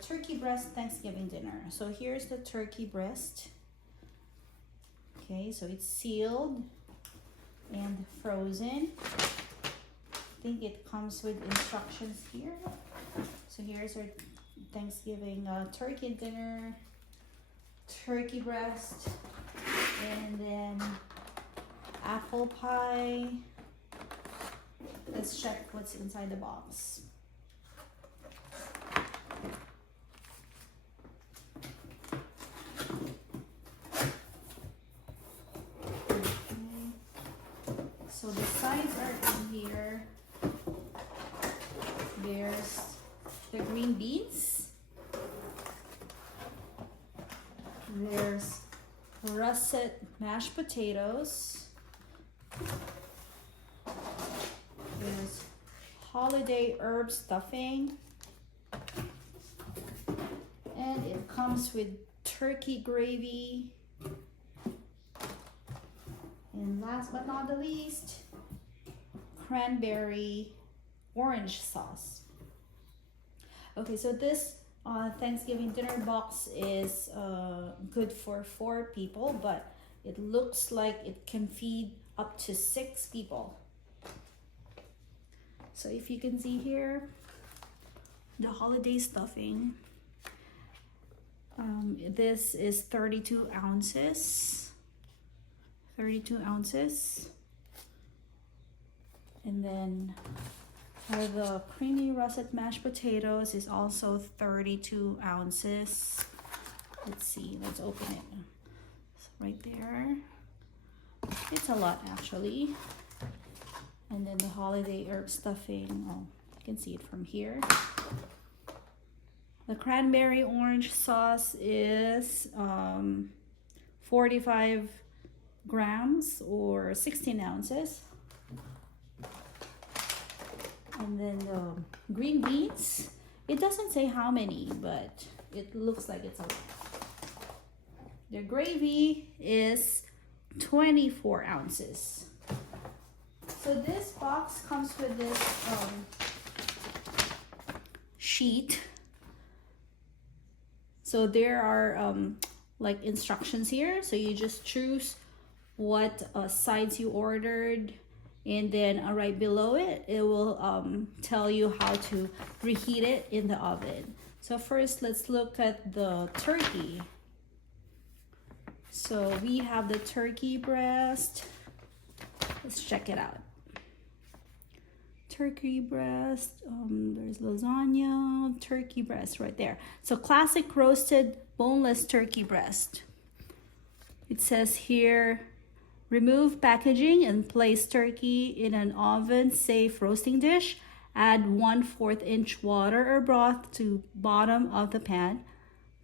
turkey breast Thanksgiving dinner. So here's the turkey breast. Okay, so it's sealed and frozen. I think it comes with instructions here. So here's our Thanksgiving turkey dinner, turkey breast, and then apple pie. Let's check what's inside the box. So the sides are in here. There's the green beans. There's russet mashed potatoes. There's holiday herb stuffing. And it comes with turkey gravy. And last but not the least, cranberry orange sauce. Okay, so this Thanksgiving dinner box is good for 4 people, but it looks like it can feed up to 6 people. So if you can see here, the holiday stuffing. This is 32 ounces. 32 ounces. And then for the creamy russet mashed potatoes is also 32 ounces. Let's see, let's open it. So right there. It's a lot actually. And then the holiday herb stuffing, oh, you can see it from here. The cranberry orange sauce is 45 grams or 16 ounces. And then the green beans, it doesn't say how many, but it looks like it's a lot. The gravy is 24 ounces. So this box comes with this sheet. So there are like instructions here. So you just choose what sides you ordered, and then right below it, it will tell you how to reheat it in the oven. So first, let's look at the turkey. So we have the turkey breast. Let's check it out. Turkey breast, there's lasagna, turkey breast right there. So classic roasted boneless turkey breast. It says here, remove packaging and place turkey in an oven-safe roasting dish. Add 1/4 inch water or broth to bottom of the pan.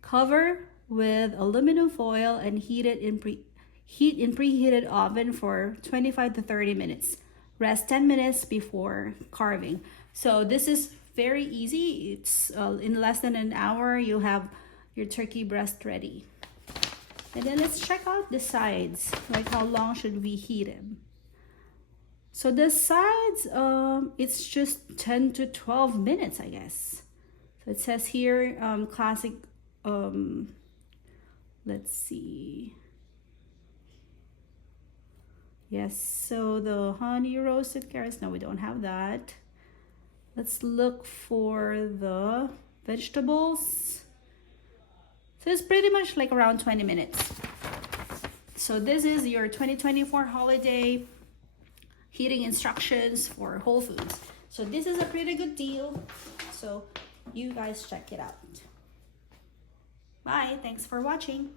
Cover with aluminum foil and heat in preheated oven for 25 to 30 minutes. Rest 10 minutes before carving. So this is very easy. It's in less than an hour, you have your turkey breast ready. And then let's check out the sides, like how long should we heat them. So the sides, it's just 10 to 12 minutes, I guess. So it says here, classic, let's see. Yes, so the honey roasted carrots, no, we don't have that. Let's look for the vegetables. So it's pretty much like around 20 minutes. So this is your 2024 holiday heating instructions for Whole Foods. So this is a pretty good deal. So you guys check it out. Bye, thanks for watching.